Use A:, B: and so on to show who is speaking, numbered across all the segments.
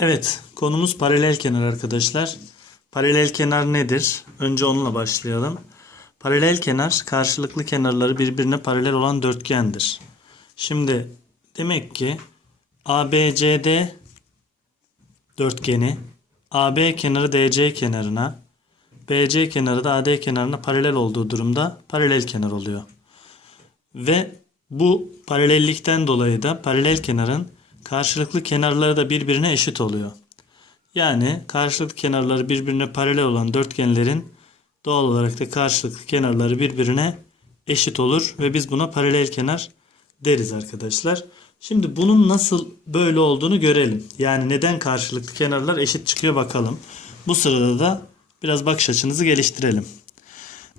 A: Evet, konumuz paralel kenar arkadaşlar. Paralel kenar nedir? Önce onunla başlayalım. Paralel kenar karşılıklı kenarları birbirine paralel olan dörtgendir. Şimdi demek ki ABCD dörtgeni AB kenarı DC kenarına, BC kenarı da AD kenarına paralel olduğu durumda paralel kenar oluyor. Ve bu paralellikten dolayı da paralel kenarın karşılıklı kenarları da birbirine eşit oluyor. Yani karşılıklı kenarları birbirine paralel olan dörtgenlerin doğal olarak da karşılıklı kenarları birbirine eşit olur ve biz buna paralel kenar deriz arkadaşlar. Şimdi bunun nasıl böyle olduğunu görelim. Yani neden karşılıklı kenarlar eşit çıkıyor bakalım. Bu sırada da biraz bakış açınızı geliştirelim.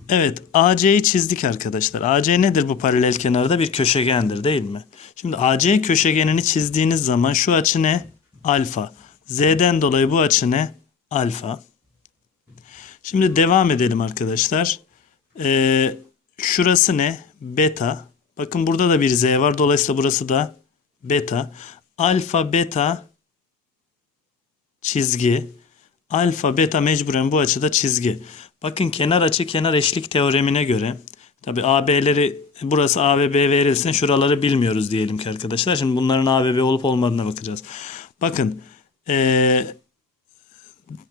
A: Evet AC'yi çizdik arkadaşlar. AC nedir bu paralel kenarda? Bir köşegendir değil mi? Şimdi AC köşegenini çizdiğiniz zaman şu açı ne? Alfa. Z'den dolayı bu açı ne? Alfa. Şimdi devam edelim arkadaşlar. Ee, şurası ne? Beta. Bakın burada da bir Z var. Dolayısıyla burası da beta. Alfa beta çizgi. Alfa beta mecburen bu açıda çizgi. Bakın kenar açı kenar eşlik teoremine göre tabi AB'leri burası A ve B verilsin şuraları bilmiyoruz diyelim ki arkadaşlar. Şimdi bunların A ve B olup olmadığına bakacağız. Bakın ee,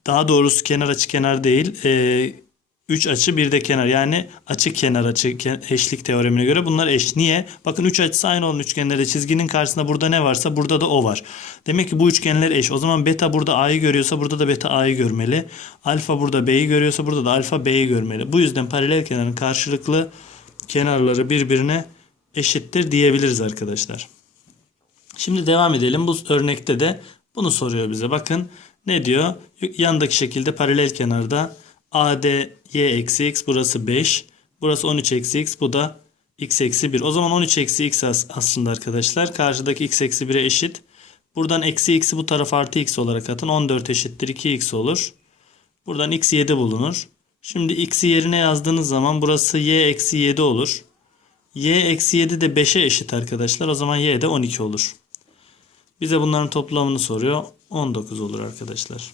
A: daha doğrusu kenar açı kenar değil. Ee, 3 açı bir de kenar. Yani açı kenar açı eşlik teoremine göre bunlar eş. Niye? Bakın 3 açısı aynı olan üçgenlerde çizginin karşısında burada ne varsa burada da o var. Demek ki bu üçgenler eş. O zaman beta burada A'yı görüyorsa burada da beta A'yı görmeli. Alfa burada B'yi görüyorsa burada da alfa B'yi görmeli. Bu yüzden paralel kenarın karşılıklı kenarları birbirine eşittir diyebiliriz arkadaşlar. Şimdi devam edelim. Bu örnekte de bunu soruyor bize. Bakın ne diyor? Yandaki şekilde paralel kenarda AD y eksi x burası 5. Burası 13 eksi x bu da x eksi 1. O zaman 13 eksi x aslında arkadaşlar. Karşıdaki x eksi 1'e eşit. Buradan eksi x'i bu tarafa artı x olarak atın. 14 eşittir 2x olur. Buradan x 7 bulunur. Şimdi x'i yerine yazdığınız zaman burası y eksi 7 olur. y eksi 7 de 5'e eşit arkadaşlar. O zaman y de 12 olur. Bize bunların toplamını soruyor. 19 olur arkadaşlar.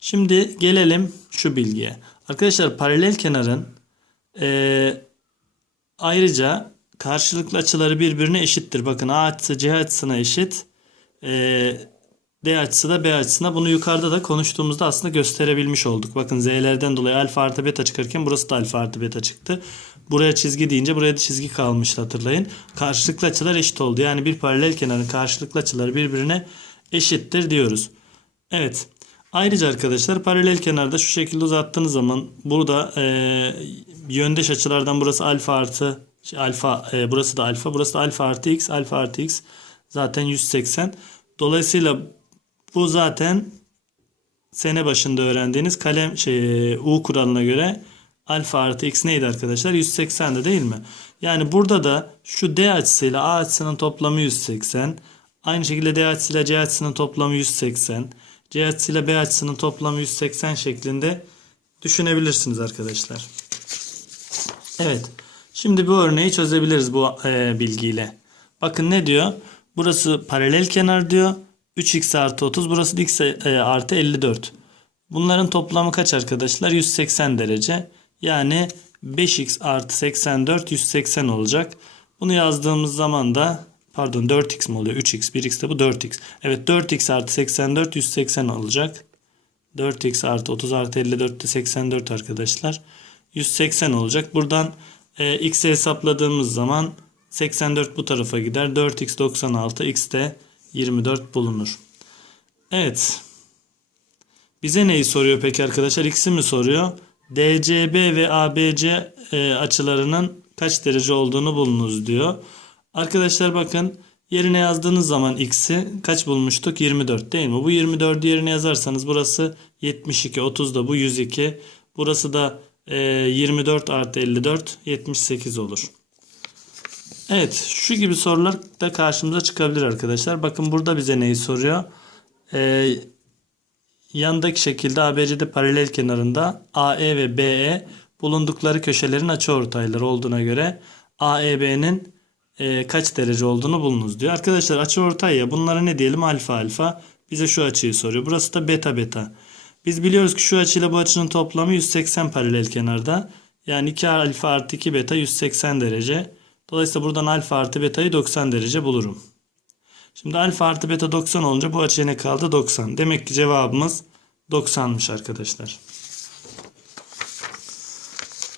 A: Şimdi gelelim şu bilgiye. Arkadaşlar paralel kenarın e, ayrıca karşılıklı açıları birbirine eşittir. Bakın A açısı C açısına eşit. E, D açısı da B açısına. Bunu yukarıda da konuştuğumuzda aslında gösterebilmiş olduk. Bakın Z'lerden dolayı alfa artı beta çıkarken burası da alfa artı beta çıktı. Buraya çizgi deyince buraya da çizgi kalmıştı hatırlayın. Karşılıklı açılar eşit oldu. Yani bir paralel kenarın karşılıklı açıları birbirine eşittir diyoruz. Evet. Ayrıca arkadaşlar paralel kenarda şu şekilde uzattığınız zaman burada e, yöndeş açılardan burası alfa artı şey, alfa e, burası da alfa burası da alfa artı x alfa artı x zaten 180. Dolayısıyla bu zaten sene başında öğrendiğiniz kalem şey U kuralına göre alfa artı x neydi arkadaşlar? 180'de değil mi? Yani burada da şu D açısıyla A açısının toplamı 180. Aynı şekilde D açısıyla C açısının toplamı 180. C açısıyla B açısının toplamı 180 şeklinde düşünebilirsiniz arkadaşlar. Evet. Şimdi bu örneği çözebiliriz bu e, bilgiyle. Bakın ne diyor? Burası paralel kenar diyor. 3x artı 30. Burası x e, artı 54. Bunların toplamı kaç arkadaşlar? 180 derece. Yani 5x artı 84 180 olacak. Bunu yazdığımız zaman da Pardon 4x mi oluyor? 3x. 1x de bu 4x. Evet 4x artı 84 180 olacak. 4x artı 30 artı 54 de 84 arkadaşlar. 180 olacak. Buradan e, x'i hesapladığımız zaman 84 bu tarafa gider. 4x 96 x de 24 bulunur. Evet. Bize neyi soruyor peki arkadaşlar? X'i mi soruyor? DCB ve ABC e, açılarının kaç derece olduğunu bulunuz diyor. Arkadaşlar bakın yerine yazdığınız zaman x'i kaç bulmuştuk? 24 değil mi? Bu 24'ü yerine yazarsanız burası 72. 30 da bu 102. Burası da e, 24 artı 54 78 olur. Evet şu gibi sorular da karşımıza çıkabilir arkadaşlar. Bakın burada bize neyi soruyor? E, yandaki şekilde ABC'de paralel kenarında AE ve BE bulundukları köşelerin açıortayları olduğuna göre AEB'nin e, kaç derece olduğunu bulunuz diyor. Arkadaşlar açıortay ya bunlara ne diyelim alfa alfa. Bize şu açıyı soruyor. Burası da beta beta. Biz biliyoruz ki şu açıyla bu açının toplamı 180 paralel kenarda. Yani 2 alfa artı 2 beta 180 derece. Dolayısıyla buradan alfa artı betayı 90 derece bulurum. Şimdi alfa artı beta 90 olunca bu açıya ne kaldı? 90. Demek ki cevabımız 90'mış arkadaşlar.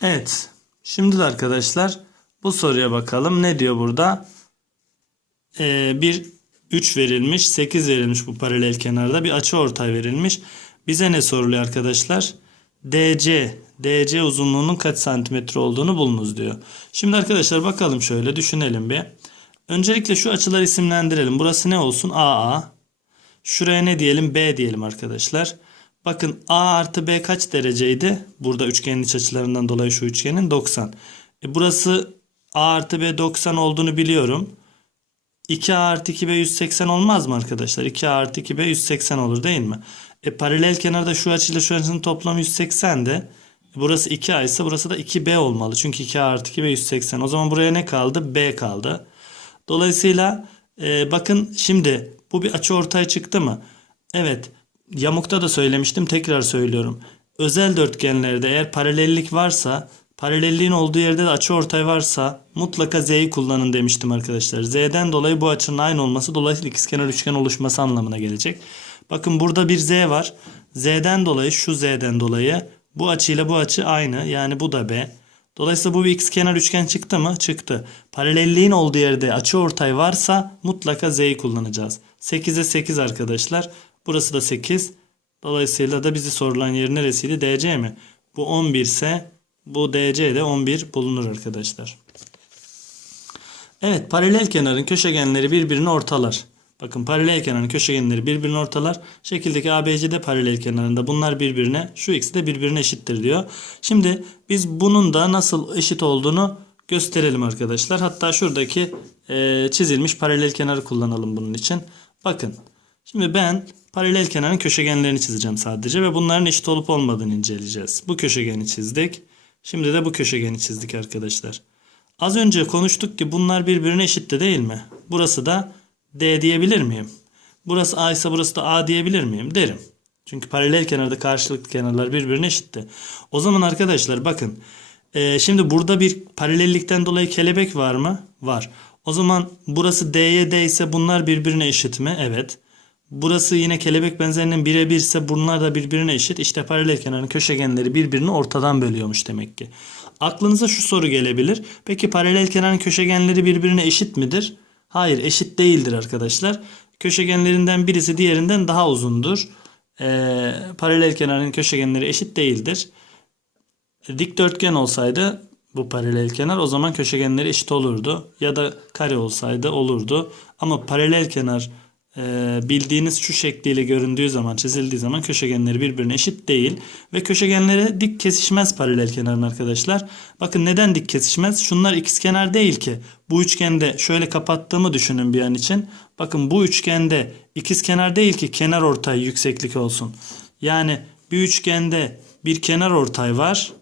A: Evet. Şimdi de arkadaşlar bu soruya bakalım. Ne diyor burada? Ee, bir 3 verilmiş, 8 verilmiş bu paralel kenarda. Bir açı ortay verilmiş. Bize ne soruluyor arkadaşlar? DC, DC uzunluğunun kaç santimetre olduğunu bulunuz diyor. Şimdi arkadaşlar bakalım şöyle düşünelim bir. Öncelikle şu açıları isimlendirelim. Burası ne olsun? AA. Şuraya ne diyelim? B diyelim arkadaşlar. Bakın A artı B kaç dereceydi? Burada üçgenin iç açılarından dolayı şu üçgenin 90. E burası A artı B 90 olduğunu biliyorum. 2A artı 2B 180 olmaz mı arkadaşlar? 2A artı 2B 180 olur değil mi? E paralel kenarda şu açıyla şu açının toplamı 180 de. E, burası 2A ise burası da 2B olmalı. Çünkü 2A artı 2B 180. O zaman buraya ne kaldı? B kaldı. Dolayısıyla e, bakın şimdi bu bir açı ortaya çıktı mı? Evet. Yamukta da söylemiştim. Tekrar söylüyorum. Özel dörtgenlerde eğer paralellik varsa paralelliğin olduğu yerde de açı ortay varsa mutlaka z'yi kullanın demiştim arkadaşlar. Z'den dolayı bu açının aynı olması dolayısıyla ikizkenar üçgen oluşması anlamına gelecek. Bakın burada bir z var. Z'den dolayı şu z'den dolayı bu açıyla bu açı aynı. Yani bu da b. Dolayısıyla bu bir ikizkenar üçgen çıktı mı? Çıktı. Paralelliğin olduğu yerde açı ortay varsa mutlaka z'yi kullanacağız. 8'e 8 arkadaşlar. Burası da 8. Dolayısıyla da bizi sorulan yer neresiydi? DC mi? Bu 11 ise bu DC de 11 bulunur arkadaşlar. Evet paralel kenarın köşegenleri birbirini ortalar. Bakın paralel kenarın köşegenleri birbirini ortalar. Şekildeki ABCD paralel kenarında bunlar birbirine şu ikisi de birbirine eşittir diyor. Şimdi biz bunun da nasıl eşit olduğunu gösterelim arkadaşlar. Hatta şuradaki e, çizilmiş paralel kenarı kullanalım bunun için. Bakın şimdi ben paralel kenarın köşegenlerini çizeceğim sadece ve bunların eşit olup olmadığını inceleyeceğiz. Bu köşegeni çizdik. Şimdi de bu köşegeni çizdik arkadaşlar. Az önce konuştuk ki bunlar birbirine eşitti değil mi? Burası da D diyebilir miyim? Burası A ise burası da A diyebilir miyim? Derim. Çünkü paralel kenarda karşılıklı kenarlar birbirine eşitti. O zaman arkadaşlar bakın. e, şimdi burada bir paralellikten dolayı kelebek var mı? Var. O zaman burası D'ye D ise bunlar birbirine eşit mi? Evet. Burası yine kelebek benzerinin birebir ise bunlar da birbirine eşit. İşte paralel kenarın köşegenleri birbirini ortadan bölüyormuş demek ki. Aklınıza şu soru gelebilir. Peki paralel kenarın köşegenleri birbirine eşit midir? Hayır eşit değildir arkadaşlar. Köşegenlerinden birisi diğerinden daha uzundur. Ee, paralel kenarın köşegenleri eşit değildir. Dikdörtgen olsaydı bu paralel kenar o zaman köşegenleri eşit olurdu. Ya da kare olsaydı olurdu. Ama paralel kenar bildiğiniz şu şekliyle göründüğü zaman çizildiği zaman köşegenleri birbirine eşit değil. Ve köşegenleri dik kesişmez paralel kenarın arkadaşlar. Bakın neden dik kesişmez? Şunlar ikizkenar değil ki. Bu üçgende şöyle kapattığımı düşünün bir an için. Bakın bu üçgende ikizkenar değil ki kenar ortay yükseklik olsun. Yani bir üçgende bir kenar ortay var.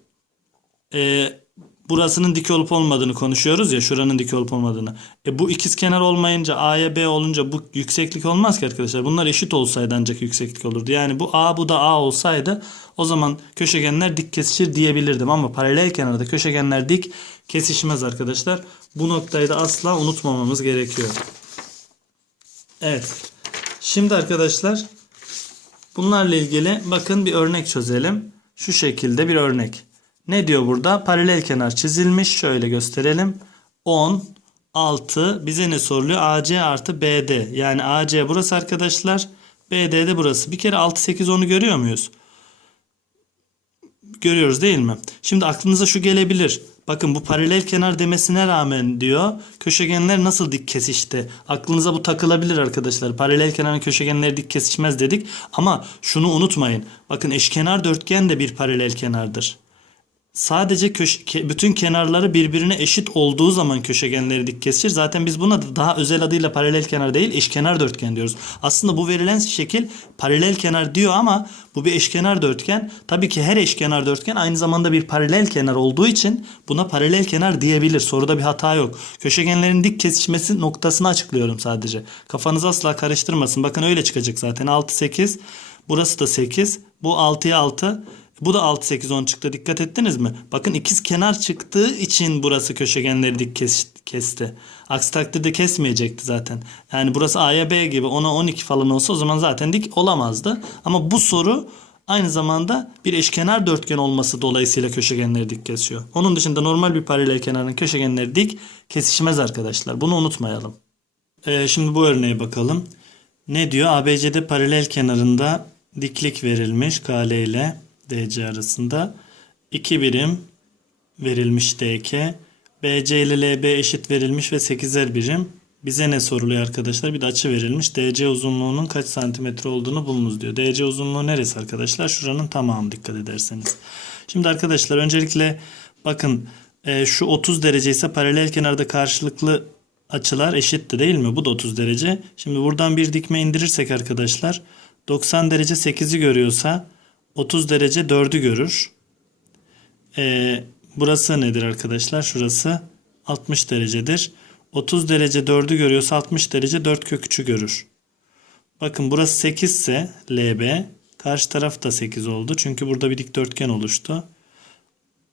A: Ee, burasının dik olup olmadığını konuşuyoruz ya şuranın dik olup olmadığını. E bu ikiz kenar olmayınca A'ya B olunca bu yükseklik olmaz ki arkadaşlar. Bunlar eşit olsaydı ancak yükseklik olurdu. Yani bu A bu da A olsaydı o zaman köşegenler dik kesişir diyebilirdim. Ama paralel kenarda köşegenler dik kesişmez arkadaşlar. Bu noktayı da asla unutmamamız gerekiyor. Evet. Şimdi arkadaşlar bunlarla ilgili bakın bir örnek çözelim. Şu şekilde bir örnek. Ne diyor burada? Paralel kenar çizilmiş. Şöyle gösterelim. 10, 6 bize ne soruluyor? AC artı BD. Yani AC burası arkadaşlar. BD de burası. Bir kere 6, 8, 10'u görüyor muyuz? Görüyoruz değil mi? Şimdi aklınıza şu gelebilir. Bakın bu paralel kenar demesine rağmen diyor köşegenler nasıl dik kesişti? Aklınıza bu takılabilir arkadaşlar. Paralel kenarın köşegenleri dik kesişmez dedik. Ama şunu unutmayın. Bakın eşkenar dörtgen de bir paralel kenardır. Sadece köşe, bütün kenarları birbirine eşit olduğu zaman köşegenleri dik kesişir. Zaten biz buna da daha özel adıyla paralel kenar değil eşkenar dörtgen diyoruz. Aslında bu verilen şekil paralel kenar diyor ama bu bir eşkenar dörtgen. Tabii ki her eşkenar dörtgen aynı zamanda bir paralel kenar olduğu için buna paralel kenar diyebilir. Soruda bir hata yok. Köşegenlerin dik kesişmesi noktasını açıklıyorum sadece. Kafanız asla karıştırmasın. Bakın öyle çıkacak zaten. 6 8. Burası da 8. Bu 6'ya 6. Bu da 6 8 10 çıktı. Dikkat ettiniz mi? Bakın ikiz kenar çıktığı için burası köşegenleri dik kes- kesti. Aksi takdirde kesmeyecekti zaten. Yani burası A'ya B gibi 10'a 12 falan olsa o zaman zaten dik olamazdı. Ama bu soru aynı zamanda bir eşkenar dörtgen olması dolayısıyla köşegenleri dik kesiyor. Onun dışında normal bir paralel kenarın köşegenleri dik kesişmez arkadaşlar. Bunu unutmayalım. Ee, şimdi bu örneğe bakalım. Ne diyor? ABC'de paralel kenarında diklik verilmiş KL ile DC arasında. 2 birim verilmiş DK. BC ile LB eşit verilmiş ve 8'er birim. Bize ne soruluyor arkadaşlar? Bir de açı verilmiş. DC uzunluğunun kaç santimetre olduğunu bulunuz diyor. DC uzunluğu neresi arkadaşlar? Şuranın tamamı dikkat ederseniz. Şimdi arkadaşlar öncelikle bakın e, şu 30 derece ise paralel kenarda karşılıklı açılar eşitti değil mi? Bu da 30 derece. Şimdi buradan bir dikme indirirsek arkadaşlar 90 derece 8'i görüyorsa 30 derece 4'ü görür. Ee, burası nedir arkadaşlar? Şurası 60 derecedir. 30 derece 4'ü görüyorsa 60 derece 4 kök 3'ü görür. Bakın burası 8 ise LB. Karşı taraf da 8 oldu. Çünkü burada bir dikdörtgen oluştu.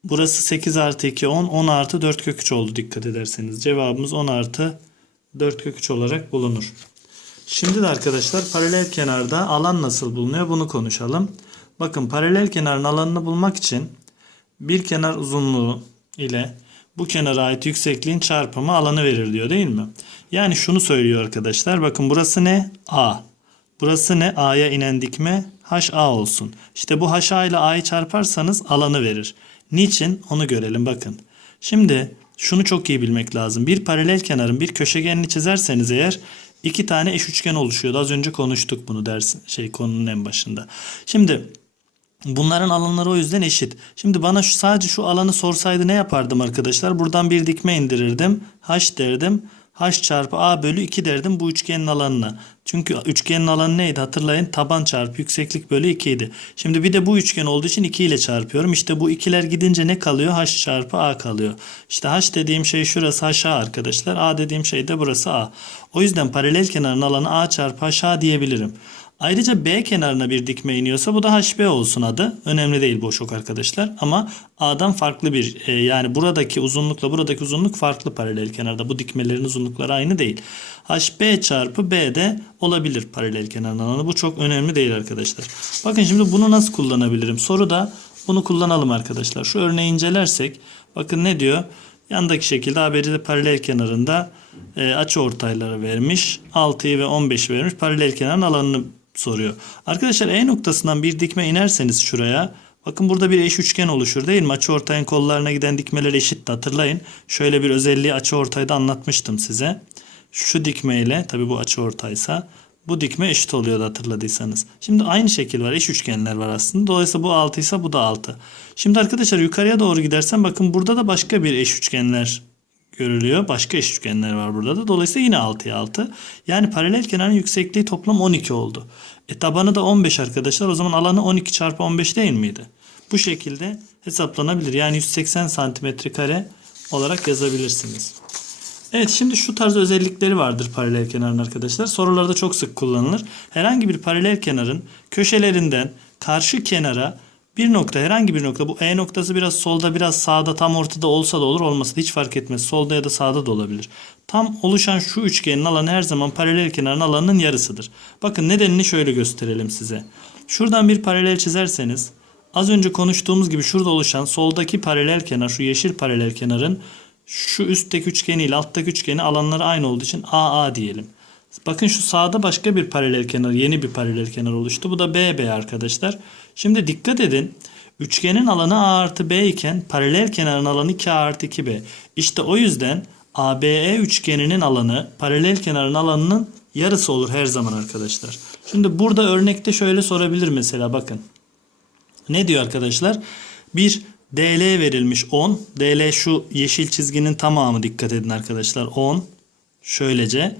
A: Burası 8 artı 2 10. 10 artı 4 kök 3 oldu dikkat ederseniz. Cevabımız 10 artı 4 kök 3 olarak bulunur. Şimdi de arkadaşlar paralel kenarda alan nasıl bulunuyor bunu konuşalım. Bakın paralel kenarın alanını bulmak için bir kenar uzunluğu ile bu kenara ait yüksekliğin çarpımı alanı verir diyor değil mi? Yani şunu söylüyor arkadaşlar. Bakın burası ne? A. Burası ne? A'ya inen dikme HA olsun. İşte bu HA ile A'yı çarparsanız alanı verir. Niçin? Onu görelim bakın. Şimdi şunu çok iyi bilmek lazım. Bir paralel kenarın bir köşegenini çizerseniz eğer iki tane eş üçgen oluşuyordu. Az önce konuştuk bunu ders şey konunun en başında. Şimdi Bunların alanları o yüzden eşit. Şimdi bana şu, sadece şu alanı sorsaydı ne yapardım arkadaşlar? Buradan bir dikme indirirdim. H derdim. H çarpı A bölü 2 derdim bu üçgenin alanına. Çünkü üçgenin alanı neydi hatırlayın? Taban çarpı yükseklik bölü 2 idi. Şimdi bir de bu üçgen olduğu için 2 ile çarpıyorum. İşte bu ikiler gidince ne kalıyor? H çarpı A kalıyor. İşte H dediğim şey şurası HA arkadaşlar. A dediğim şey de burası A. O yüzden paralel kenarın alanı A çarpı HA diyebilirim. Ayrıca B kenarına bir dikme iniyorsa bu da HB olsun adı. Önemli değil boşluk arkadaşlar. Ama A'dan farklı bir e, yani buradaki uzunlukla buradaki uzunluk farklı paralel kenarda. Bu dikmelerin uzunlukları aynı değil. HB çarpı B de olabilir paralel kenarın alanı. Bu çok önemli değil arkadaşlar. Bakın şimdi bunu nasıl kullanabilirim? Soruda bunu kullanalım arkadaşlar. Şu örneği incelersek bakın ne diyor? Yandaki şekilde ABC'de paralel kenarında e, açı ortayları vermiş. 6'yı ve 15'i vermiş. Paralel kenarın alanını soruyor. Arkadaşlar E noktasından bir dikme inerseniz şuraya bakın burada bir eş üçgen oluşur değil mi? Açı ortayın kollarına giden dikmeler eşit hatırlayın. Şöyle bir özelliği açı ortayda anlatmıştım size. Şu dikme ile tabi bu açı ortaysa bu dikme eşit oluyordu hatırladıysanız. Şimdi aynı şekil var. Eş üçgenler var aslında. Dolayısıyla bu 6 ise bu da 6. Şimdi arkadaşlar yukarıya doğru gidersen bakın burada da başka bir eş üçgenler görülüyor. Başka eş üçgenler var burada da. Dolayısıyla yine 6'ya 6. Yani paralel kenarın yüksekliği toplam 12 oldu. E tabanı da 15 arkadaşlar. O zaman alanı 12 çarpı 15 değil miydi? Bu şekilde hesaplanabilir. Yani 180 santimetre kare olarak yazabilirsiniz. Evet şimdi şu tarz özellikleri vardır paralel kenarın arkadaşlar. Sorularda çok sık kullanılır. Herhangi bir paralel kenarın köşelerinden karşı kenara bir nokta herhangi bir nokta bu E noktası biraz solda biraz sağda tam ortada olsa da olur olmasa da hiç fark etmez. Solda ya da sağda da olabilir. Tam oluşan şu üçgenin alanı her zaman paralel kenarın alanının yarısıdır. Bakın nedenini şöyle gösterelim size. Şuradan bir paralel çizerseniz az önce konuştuğumuz gibi şurada oluşan soldaki paralel kenar şu yeşil paralel kenarın şu üstteki üçgeni ile alttaki üçgeni alanları aynı olduğu için AA diyelim. Bakın şu sağda başka bir paralel kenar, yeni bir paralel kenar oluştu. Bu da BB arkadaşlar. Şimdi dikkat edin. Üçgenin alanı A artı B iken paralel kenarın alanı 2A artı 2B. İşte o yüzden ABE üçgeninin alanı paralel kenarın alanının yarısı olur her zaman arkadaşlar. Şimdi burada örnekte şöyle sorabilir mesela bakın. Ne diyor arkadaşlar? Bir DL verilmiş 10. DL şu yeşil çizginin tamamı dikkat edin arkadaşlar. 10. Şöylece.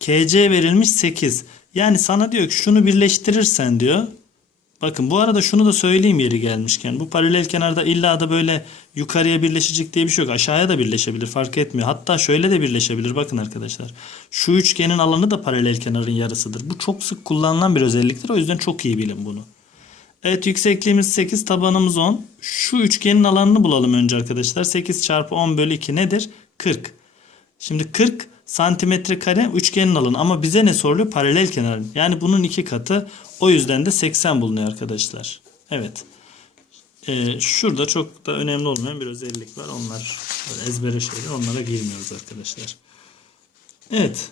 A: KC verilmiş 8. Yani sana diyor ki şunu birleştirirsen diyor. Bakın bu arada şunu da söyleyeyim yeri gelmişken. Bu paralel kenarda illa da böyle yukarıya birleşecek diye bir şey yok. Aşağıya da birleşebilir fark etmiyor. Hatta şöyle de birleşebilir bakın arkadaşlar. Şu üçgenin alanı da paralel kenarın yarısıdır. Bu çok sık kullanılan bir özelliktir. O yüzden çok iyi bilin bunu. Evet yüksekliğimiz 8 tabanımız 10. Şu üçgenin alanını bulalım önce arkadaşlar. 8 çarpı 10 bölü 2 nedir? 40. Şimdi 40 santimetre kare üçgenin alanı ama bize ne soruluyor? Paralel kenarın. Yani bunun iki katı. O yüzden de 80 bulunuyor arkadaşlar. Evet. Ee, şurada çok da önemli olmayan bir özellik var. Onlar ezbere şeyler. Onlara girmiyoruz arkadaşlar. Evet.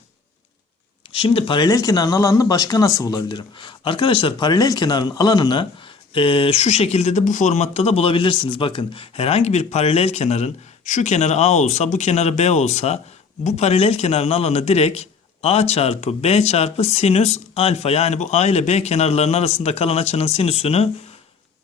A: Şimdi paralel kenarın alanını başka nasıl bulabilirim? Arkadaşlar paralel kenarın alanını e, şu şekilde de bu formatta da bulabilirsiniz. Bakın herhangi bir paralel kenarın şu kenarı A olsa bu kenarı B olsa bu paralel kenarın alanı direkt A çarpı B çarpı sinüs alfa yani bu A ile B kenarlarının arasında kalan açının sinüsünü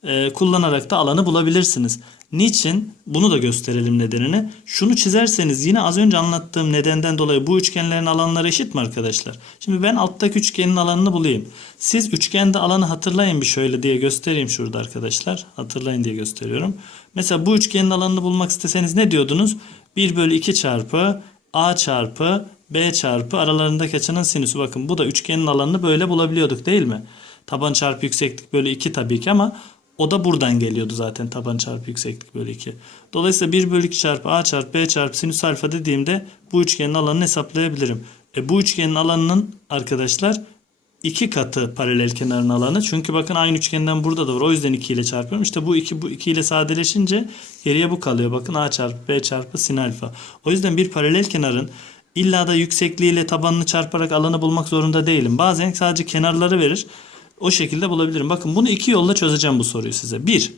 A: e, kullanarak da alanı bulabilirsiniz. Niçin? Bunu da gösterelim nedenini. Şunu çizerseniz yine az önce anlattığım nedenden dolayı bu üçgenlerin alanları eşit mi arkadaşlar? Şimdi ben alttaki üçgenin alanını bulayım. Siz üçgende alanı hatırlayın bir şöyle diye göstereyim şurada arkadaşlar. Hatırlayın diye gösteriyorum. Mesela bu üçgenin alanını bulmak isteseniz ne diyordunuz? 1 bölü 2 çarpı A çarpı B çarpı aralarındaki açının sinüsü. Bakın bu da üçgenin alanını böyle bulabiliyorduk değil mi? Taban çarpı yükseklik bölü 2 tabii ki ama o da buradan geliyordu zaten taban çarpı yükseklik bölü 2. Dolayısıyla 1 bölü 2 çarpı a çarpı b çarpı sinüs alfa dediğimde bu üçgenin alanını hesaplayabilirim. E bu üçgenin alanının arkadaşlar iki katı paralel kenarın alanı. Çünkü bakın aynı üçgenden burada da var. O yüzden 2 ile çarpıyorum. İşte bu 2 bu 2 ile sadeleşince geriye bu kalıyor. Bakın a çarpı b çarpı sin alfa. O yüzden bir paralel kenarın illa da yüksekliğiyle tabanını çarparak alanı bulmak zorunda değilim. Bazen sadece kenarları verir. O şekilde bulabilirim. Bakın bunu iki yolla çözeceğim bu soruyu size. 1.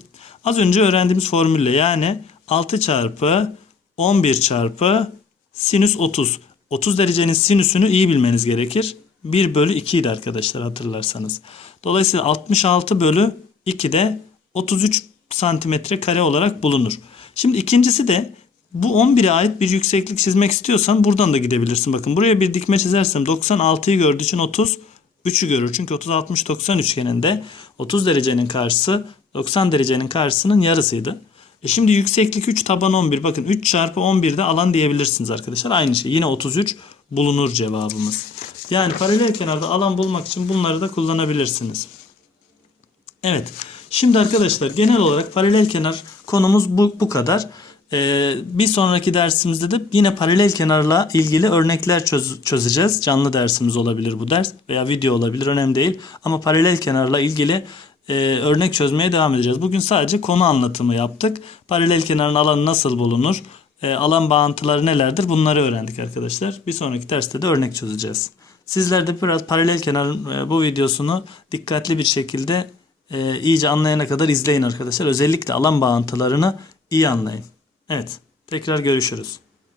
A: Az önce öğrendiğimiz formülle yani 6 çarpı 11 çarpı sinüs 30. 30 derecenin sinüsünü iyi bilmeniz gerekir. 1 bölü 2 idi arkadaşlar hatırlarsanız. Dolayısıyla 66 bölü 2 de 33 santimetre kare olarak bulunur. Şimdi ikincisi de bu 11'e ait bir yükseklik çizmek istiyorsan buradan da gidebilirsin. Bakın buraya bir dikme çizersem 96'yı gördüğü için 30 3'ü görür. Çünkü 30 60 90 üçgeninde 30 derecenin karşısı 90 derecenin karşısının yarısıydı. E şimdi yükseklik 3 taban 11. Bakın 3 çarpı 11'de alan diyebilirsiniz arkadaşlar. Aynı şey. Yine 33 bulunur cevabımız. Yani paralel kenarda alan bulmak için bunları da kullanabilirsiniz. Evet. Şimdi arkadaşlar genel olarak paralel kenar konumuz bu, bu kadar. Ee, bir sonraki dersimizde de yine paralel kenarla ilgili örnekler çöz- çözeceğiz. Canlı dersimiz olabilir bu ders veya video olabilir önemli değil. Ama paralel kenarla ilgili e, örnek çözmeye devam edeceğiz. Bugün sadece konu anlatımı yaptık. Paralel kenarın alanı nasıl bulunur? E, alan bağıntıları nelerdir? Bunları öğrendik arkadaşlar. Bir sonraki derste de örnek çözeceğiz. Sizler de biraz paralel kenarın e, bu videosunu dikkatli bir şekilde e, iyice anlayana kadar izleyin arkadaşlar. Özellikle alan bağıntılarını iyi anlayın. Evet. Tekrar görüşürüz.